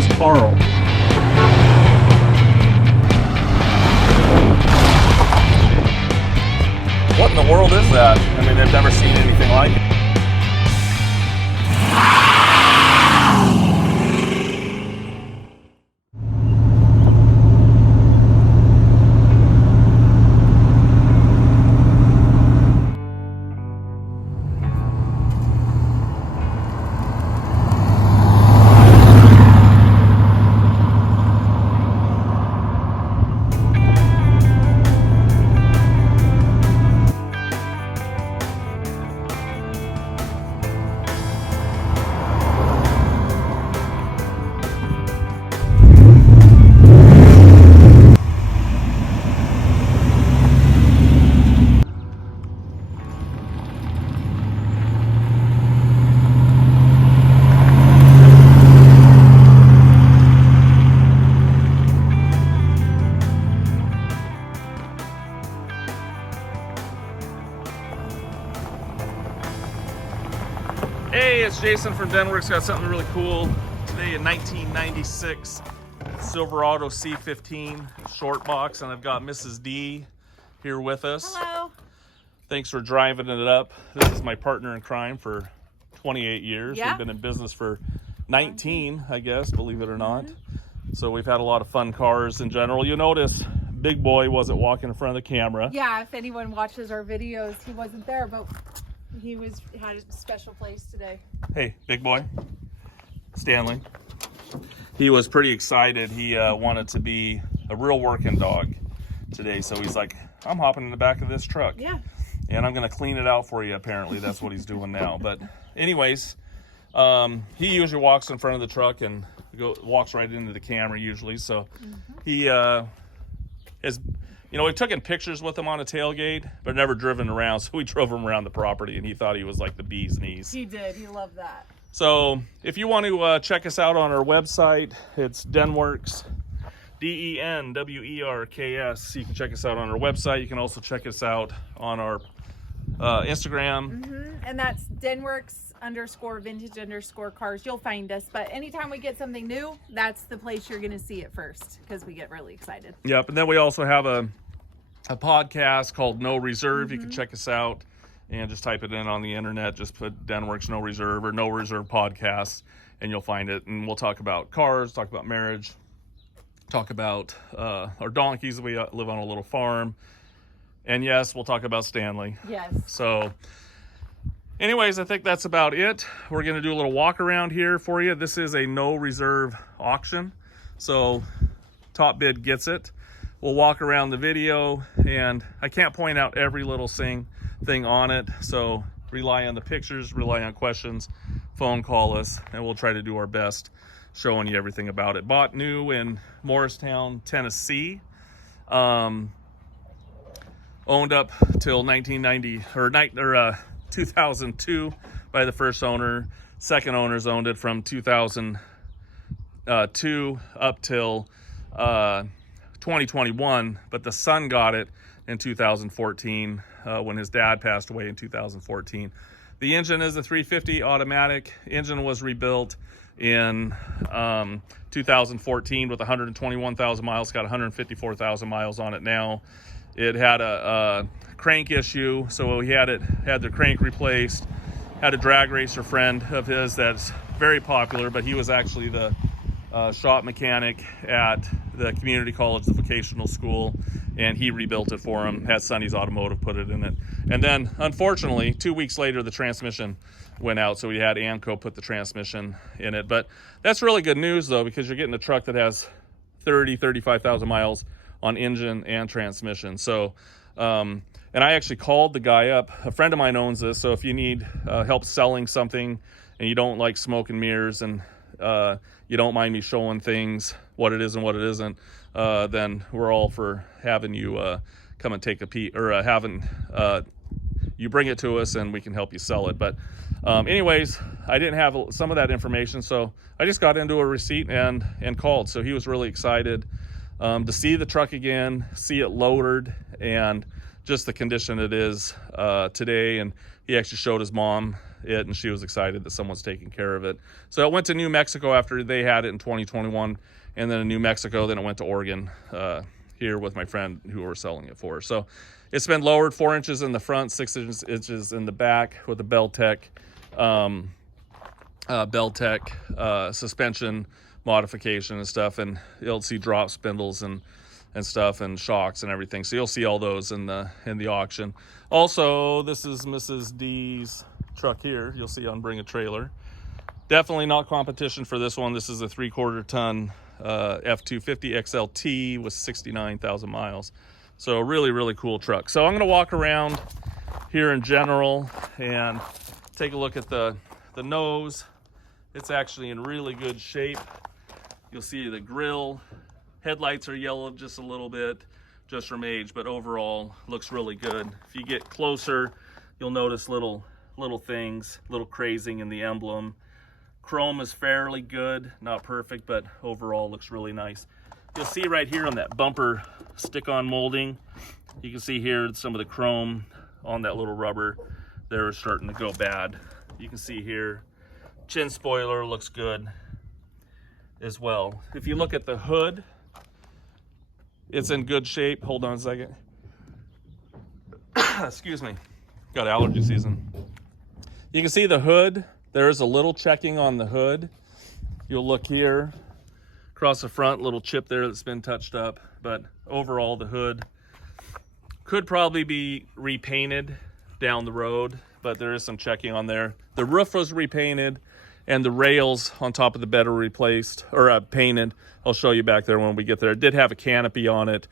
says Carl. What in the world is that? I mean, they've never seen anything like it. Hey, it's Jason from Denwerks. Got something really cool today. A 1996 Silverado C15 short box, and I've got Mrs. D here with us. Hello. Thanks for driving it up. This is my partner in crime for 28 years. Yeah. We've been in business for 19, I guess, believe it or not. So we've had a lot of fun cars in general. You notice Big Boy wasn't walking in front of the camera. Yeah, if anyone watches our videos, he wasn't there, but he had a special place today. Hey, Big Boy. Stanley. He was pretty excited. He wanted to be a real working dog today. So he's like, I'm hopping in the back of this truck. Yeah. And I'm going to clean it out for you, apparently. That's what he's doing now. But anyways, he usually walks in front of the truck and walks right into the camera usually. So he is, you know, we've taken pictures with him on a tailgate, but never driven around. So we drove him around the property, and he thought he was like the bee's knees. He did. He loved that. So if you want to check us out on our website, it's Denwerks, Denwerks. You can check us out on our website. You can also check us out on our Instagram. And that's Denwerks_vintage_cars. You'll find us. But anytime we get something new, that's the place you're going to see it first, because we get really excited. Yep. And then we also have a podcast called No Reserve. You can check us out and just type it in on the internet. Just put Denwerks No Reserve or No Reserve Podcast, and you'll find it. And we'll talk about cars, talk about marriage, talk about our donkeys. We live on a little farm. And yes, we'll talk about Stanley. Yes. So anyways, I think that's about it. We're going to do a little walk around here for you. This is a no reserve auction. So top bid gets it. We'll walk around the video, and I can't point out every little thing on it. So rely on the pictures, rely on questions, phone call us, and we'll try to do our best showing you everything about it. Bought new in Morristown, Tennessee. Owned up till 2002 by the first owner. Second owners owned it from 2002 up till 2021, but the son got it in 2014 when his dad passed away in 2014. The engine is a 350 automatic. Engine was rebuilt in 2014 with 121,000 miles. Got 154,000 miles on it now. It had a crank issue, so he had the crank replaced. Had a drag racer friend of his that's very popular, but he was actually the shop mechanic at the community college, the vocational school, and he rebuilt it for him. Had Sonny's Automotive put it in it. And then, unfortunately, 2 weeks later, the transmission went out, so we had AMCO put the transmission in it. But that's really good news, though, because you're getting a truck that has 35,000 miles on engine and transmission. So, and I actually called the guy up. A friend of mine owns this, so if you need help selling something and you don't like smoke and mirrors and you don't mind me showing things, what it is and what it isn't, then we're all for having you come and take a peek, or having you bring it to us and we can help you sell it. But anyways, I didn't have some of that information, so I just got into a receipt and called. So he was really excited to see the truck again, see it loaded, and just the condition it is today. And he actually showed his mom it, and she was excited that someone's taking care of it. So it went to New Mexico after they had it in 2021, and then in New Mexico, then it went to Oregon here with my friend who we're selling it for. So it's been lowered 4 inches in the front, 6 inches in the back with the Beltec suspension modification and stuff, and you'll see drop spindles and stuff and shocks and everything. So you'll see all those in the auction. Also, this is Mrs. D's truck here. You'll see on Bring a Trailer. Definitely not competition for this one. This is a 3/4 ton F250 XLT with 69,000 miles. So really, really cool truck. So I'm gonna walk around here in general and take a look at the nose. It's actually in really good shape. You'll see the grill. Headlights are yellow just a little bit, just from age, but overall looks really good. If you get closer, you'll notice little things, little crazing in the emblem. Chrome is fairly good, not perfect, but overall looks really nice. You'll see right here on that bumper stick-on molding, you can see here some of the chrome on that little rubber there is starting to go bad. You can see here, chin spoiler looks good as well. If you look at the hood, it's in good shape. Hold on a second. Excuse me. Got allergy season. You can see the hood. There is a little checking on the hood. You'll look here across the front, little chip there that's been touched up. But overall, the hood could probably be repainted down the road, but there is some checking on there. The roof was repainted, and the rails on top of the bed are replaced or painted. I'll show you back there when we get there. It did have a canopy on it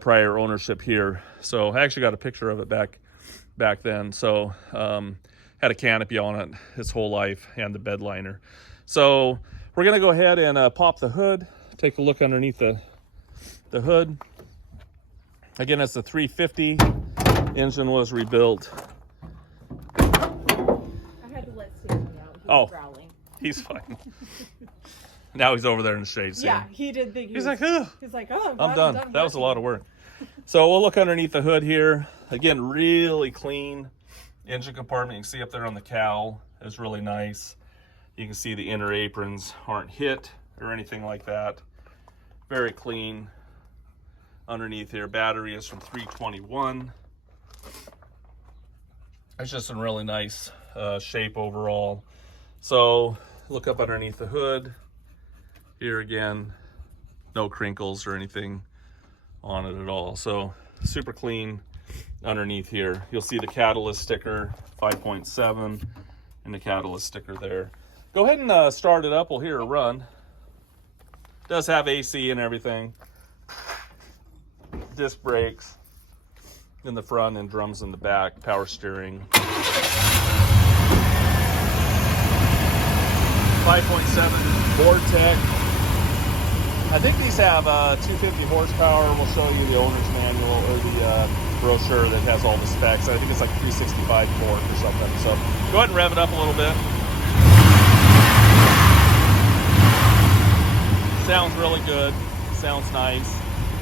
prior ownership here. So I actually got a picture of it back then. So had a canopy on it its whole life and the bed liner. So we're gonna go ahead and pop the hood, take a look underneath the hood. Again, it's the 350. Engine was rebuilt. I had to let Stanley out. He was growling. He's fine. Now he's over there in the shade. Yeah, he did think he's like, oh, I'm done. That was a lot of work. So we'll look underneath the hood here. Again, really clean engine compartment. You can see up there on the cowl is really nice. You can see the inner aprons aren't hit or anything like that. Very clean underneath here. Battery is from 321. It's just in really nice shape overall. So look up underneath the hood. Here again, no crinkles or anything on it at all. So super clean underneath here. You'll see the catalyst sticker, 5.7, and the catalyst sticker there. Go ahead and start it up. We'll hear it run. It does have AC and everything. Disc brakes in the front and drums in the back, power steering. 5.7 Vortec. I think these have 250 horsepower. We'll show you the owner's manual or the brochure that has all the specs. I think it's like 365 torque or something. So go ahead and rev it up a little bit. Sounds really good. Sounds nice.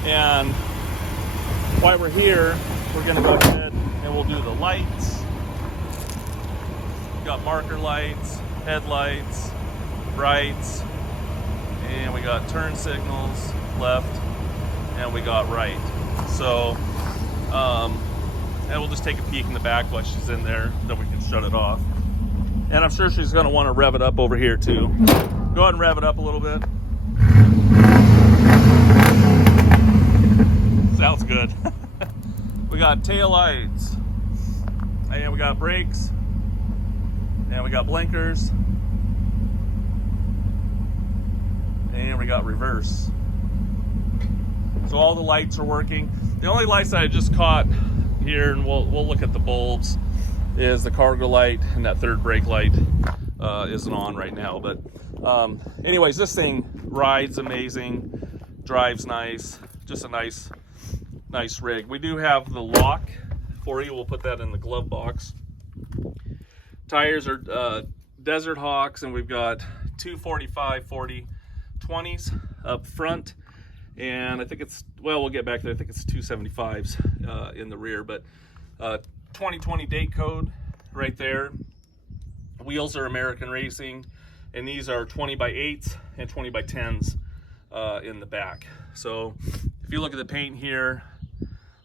And while we're here, we're going to go ahead and we'll do the lights. We've got marker lights, headlights, brights, and we got turn signals, left, and we got right. So, and we'll just take a peek in the back while she's in there, then we can shut it off. And I'm sure she's going to want to rev it up over here too. Go ahead and rev it up a little bit. Sounds good. We got tail lights, and we got brakes, and we got blinkers, and we got reverse. So all the lights are working. The only lights that I just caught here, and we'll look at the bulbs, is the cargo light, and that third brake light isn't on right now. But anyways, this thing rides amazing, drives nice, just a nice rig. We do have the lock for you. We'll put that in the glove box. Tires are Desert Hawks, and we've got 245/40 20s up front, and I think it's, well, we'll get back there. I think it's 275s in the rear, but 2020 date code right there. Wheels are American Racing, and these are 20 by 8s and 20 by 10s in the back. So if you look at the paint here,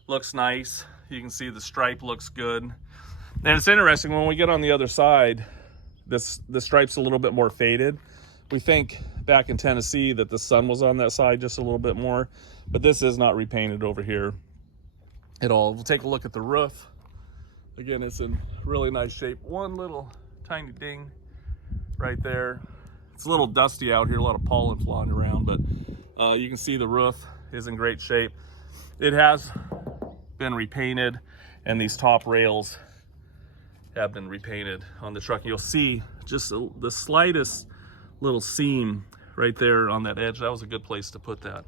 looks nice. You can see the stripe looks good. And it's interesting, when we get on the other side, the stripe's a little bit more faded. We think back in Tennessee that the sun was on that side just a little bit more, but this is not repainted over here at all. We'll take a look at the roof. Again, it's in really nice shape. One little tiny ding right there. It's a little dusty out here, a lot of pollen flying around, but you can see the roof is in great shape. It has been repainted, and these top rails have been repainted on the truck. You'll see just the slightest little seam right there on that edge. That was a good place to put that.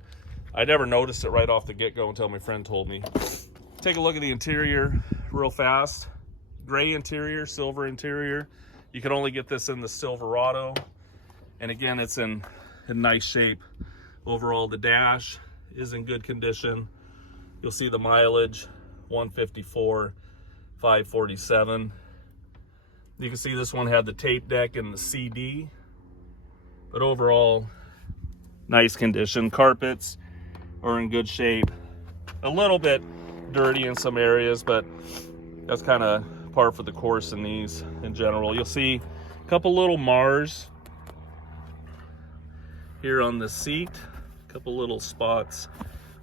I never noticed it right off the get-go until my friend told me. Take a look at the interior real fast. Gray interior, silver interior. You can only get this in the Silverado. And again, it's in nice shape. Overall, the dash is in good condition. You'll see the mileage, 154, 547. You can see this one had the tape deck and the CD. But overall, nice condition. Carpets are in good shape. A little bit dirty in some areas, but that's kind of par for the course in these in general. You'll see a couple little Mars here on the seat, a couple little spots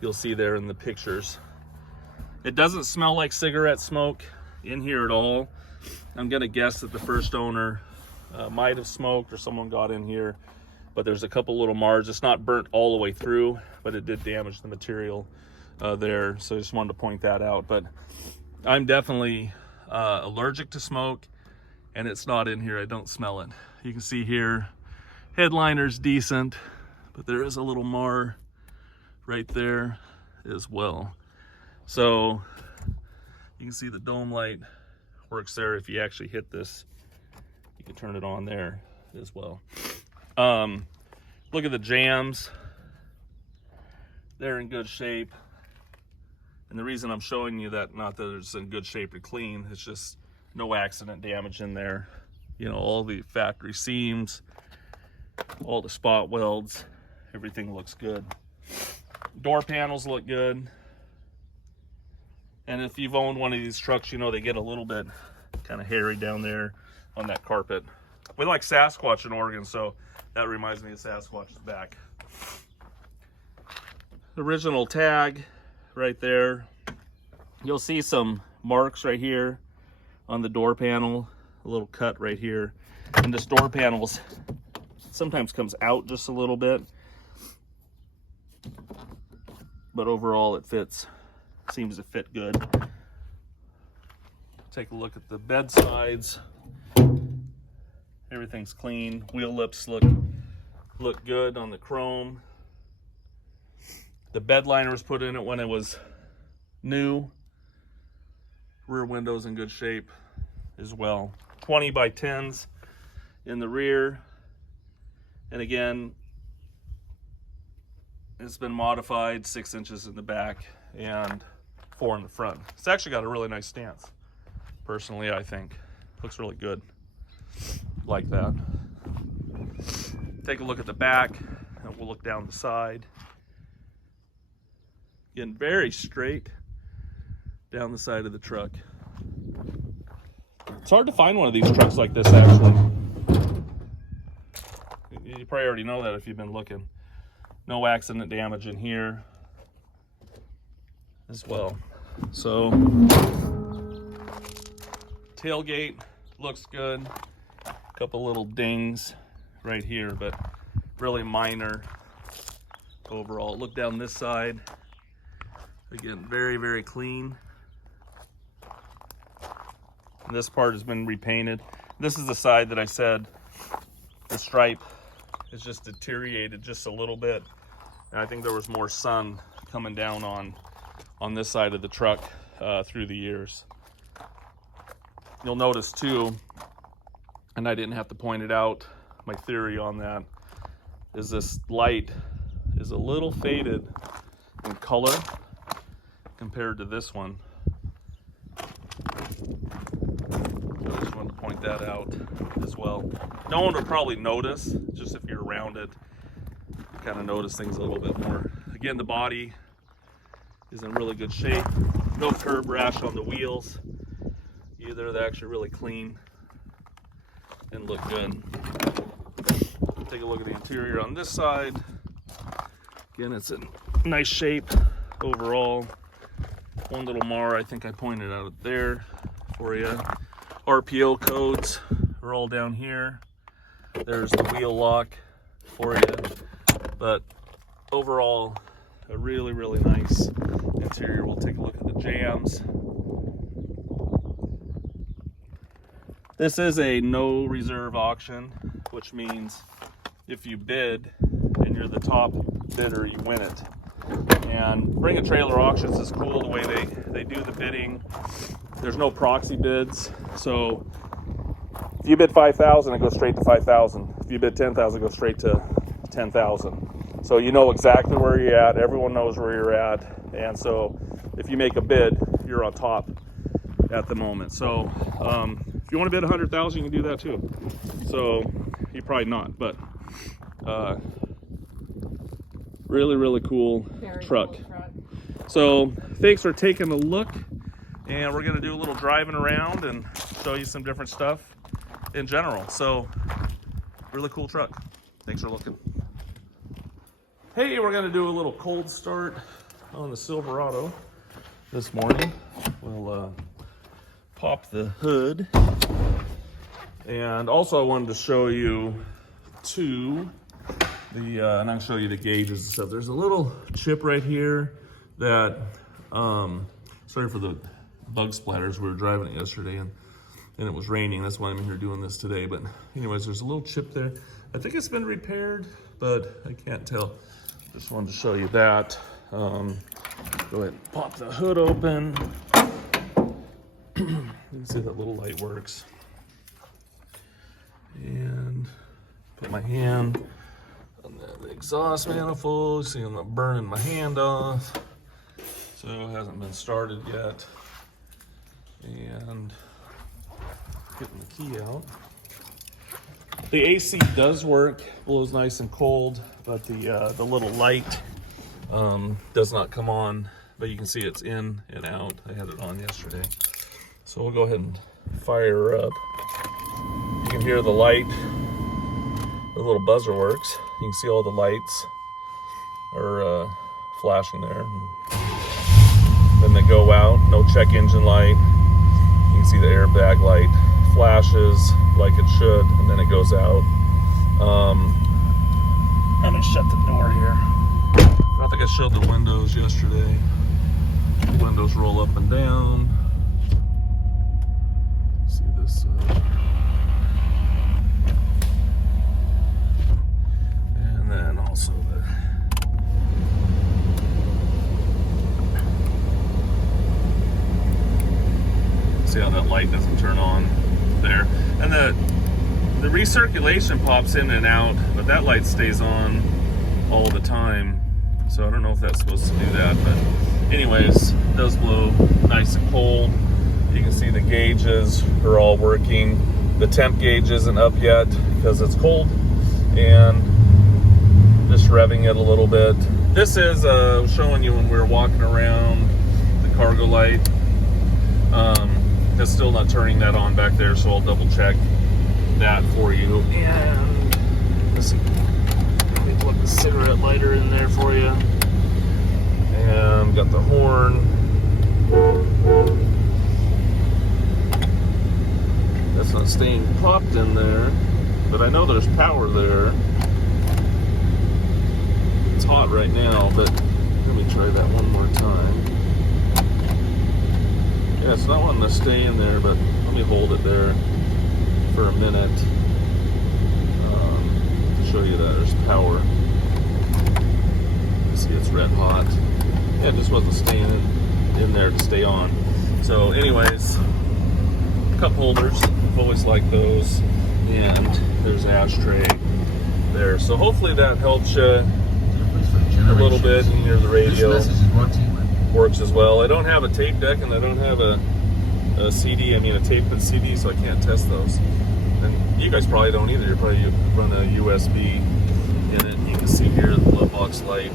you'll see there in the pictures. It doesn't smell like cigarette smoke in here at all. I'm gonna guess that the first owner might have smoked, or someone got in here, but there's a couple little Mars. It's not burnt all the way through, but it did damage the material there, so I just wanted to point that out. But I'm definitely allergic to smoke, and it's not in here. I don't smell it. You can see here, headliner's decent, but there is a little mar right there as well. So you can see the dome light works there. If you actually hit this, you can turn it on there as well. Look at the jams. They're in good shape. And the reason I'm showing you that, not that it's in good shape or clean, it's just no accident damage in there. You know, all the factory seams, all the spot welds, everything looks good. Door panels look good. And if you've owned one of these trucks, you know they get a little bit kind of hairy down there on that carpet. We like Sasquatch in Oregon, so that reminds me of Sasquatch's back. Original tag right there. You'll see some marks right here on the door panel, a little cut right here. And this door panel sometimes comes out just a little bit, but overall it fits, seems to fit good. Take a look at the bed sides. Everything's clean. Wheel lips look good on the chrome. The bed liner was put in it when it was new. Rear windows in good shape as well. 20 by 10s in the rear. And again, it's been modified, 6 inches in the back and 4 in the front. It's actually got a really nice stance. Personally, I think. Looks really good. Like that. Take a look at the back, and we'll look down the side. Getting very straight down the side of the truck. It's hard to find one of these trucks like this, actually. You probably already know that if you've been looking. No accident damage in here as well. So, tailgate looks good. A couple little dings right here, but really minor overall. Look down this side. Again, very, very clean. And this part has been repainted. This is the side that I said the stripe has just deteriorated just a little bit. And I think there was more sun coming down on this side of the truck through the years. You'll notice too, and I didn't have to point it out, my theory on that is this light is a little faded in color compared to this one. So I just wanted to point that out as well. No one would probably notice, just if you're around it, you kind of notice things a little bit more. Again, the body is in really good shape. No curb rash on the wheels either. They're actually really clean and look good. Take a look at the interior on this side. Again, it's in nice shape overall. One little mar, I think I pointed out there for you. RPO codes are all down here. There's the wheel lock for you. But overall, a really, really nice interior. We'll take a look at the jams. This is a no reserve auction, which means if you bid and you're the top bidder, you win it. And Bring a Trailer Auctions is cool the way they do the bidding. There's no proxy bids. So if you bid 5,000, it goes straight to 5,000. If you bid 10,000, it goes straight to 10,000. So you know exactly where you're at. Everyone knows where you're at. And so if you make a bid, you're on top at the moment. So if you want to bid 100,000, you can do that too. So you probably not, but really, really cool truck. So thanks for taking a look, and we're going to do a little driving around and show you some different stuff in general. So really cool truck. Thanks for looking. Hey, we're going to do a little cold start on the Silverado this morning. We'll pop the hood, and also I wanted to show you and I'll show you the gauges and stuff. There's a little chip right here that sorry for the bug splatters. We were driving it yesterday and it was raining. That's why I'm here doing this today. But anyways, there's a little chip there. I think it's been repaired, but I can't tell. Just wanted to show you that. Go ahead and pop the hood open. You can see that little light works. And put my hand on the exhaust manifold. See, I'm not burning my hand off. So it hasn't been started yet. And getting the key out. The AC does work, blows nice and cold, but the little light does not come on. But you can see it's in and out. I had it on yesterday. So we'll go ahead and fire her up. You can hear the light. The little buzzer works. You can see all the lights are flashing there. Then they go out. No check engine light. You can see the airbag light flashes like it should, and then it goes out. Let me shut the door here. I don't think I showed the windows yesterday. The windows roll up and down. See this and then also see how that light doesn't turn on there. And the recirculation pops in and out, but that light stays on all the time. So I don't know if that's supposed to do that, but anyways, it does blow nice and cold. You can see the gauges are all working. The temp gauge isn't up yet because it's cold, and just revving it a little bit. This is showing you when we were walking around the cargo light. It's still not turning that on back there, so I'll double check that for you. And let's see, let me plug the cigarette lighter in there for you. And got the horn. That's not staying popped in there, but I know there's power there. It's hot right now, but let me try that one more time. Yeah, it's not wanting to stay in there, but let me hold it there for a minute to show you that there's power. You see it's red hot. Yeah, it just wasn't staying in there to stay on. So anyways, cup holders, I've always liked those. And there's an ashtray there. So hopefully that helps you a little bit. And hear the radio works as well. I don't have a tape deck and I don't have a a CD, I mean a tape and CD, so I can't test those. And you guys probably don't either. You probably run a USB in it. You can see here the glove box light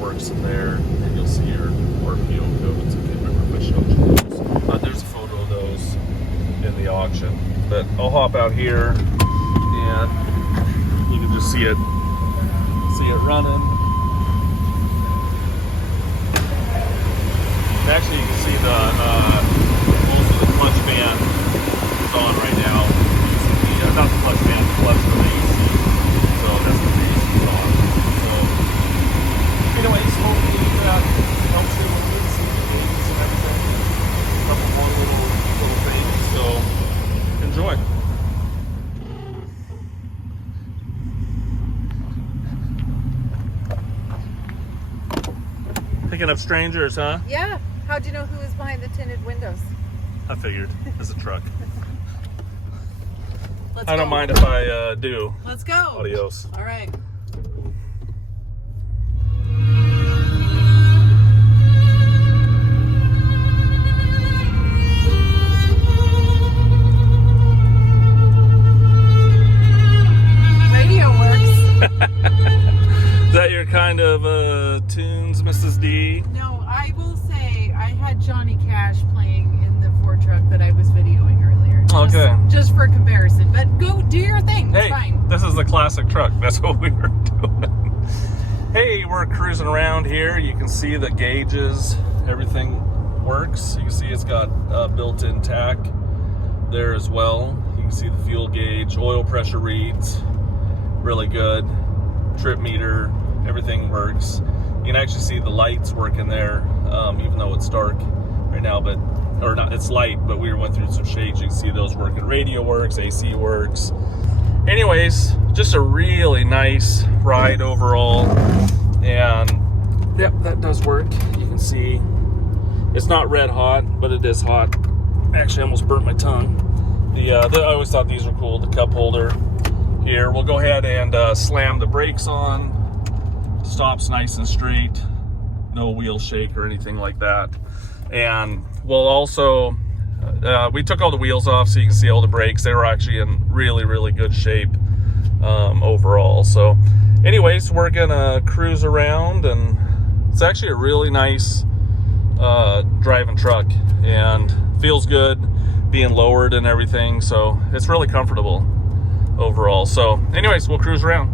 works in there, and you'll see your RPO codes. I can't remember if I showed you those. There's a photo of those in the auction. But I'll hop out here, and you can just see it running. Actually, you can see most of the clutch band is on right now. Not the clutch band, the clutch for the AC. So that's the reason it's on. So, anyways, hopefully that helps you with this and the gauges and everything. A couple more little things. So, enjoy. Picking up strangers, huh? Yeah. How'd you know who was behind the tinted windows? I figured. It's a truck. Let's I don't go. mind if I do. Let's go. Adios. All right. Radio works. Is that your kind of tunes, Mrs. D? No, I will say I had Johnny Cash playing in the Ford truck that I was videoing earlier. Okay. Just for comparison, but go do your thing. It's Hey, fine. this is the classic truck. That's what we were doing. Hey, we're cruising around here. You can see the gauges. Everything works. You can see it's got built-in tack there as well. You can see the fuel gauge. Oil pressure reads really good. Trip meter. Everything works. You can actually see the lights working there, even though it's dark right now, or not, it's light, but we went through some shades. You can see those working. Radio works, AC works. Anyways, just a really nice ride overall. And yep, that does work. You can see it's not red hot, but it is hot. Actually, I almost burnt my tongue. I always thought these were cool, the cup holder here. We'll go ahead and slam the brakes on. Stops nice and straight. No wheel shake or anything like that. And we'll also, we took all the wheels off so you can see all the brakes. They were actually in really, really good shape overall. So anyways, we're gonna cruise around, and it's actually a really nice driving truck and feels good being lowered and everything. So it's really comfortable overall. So anyways, we'll cruise around.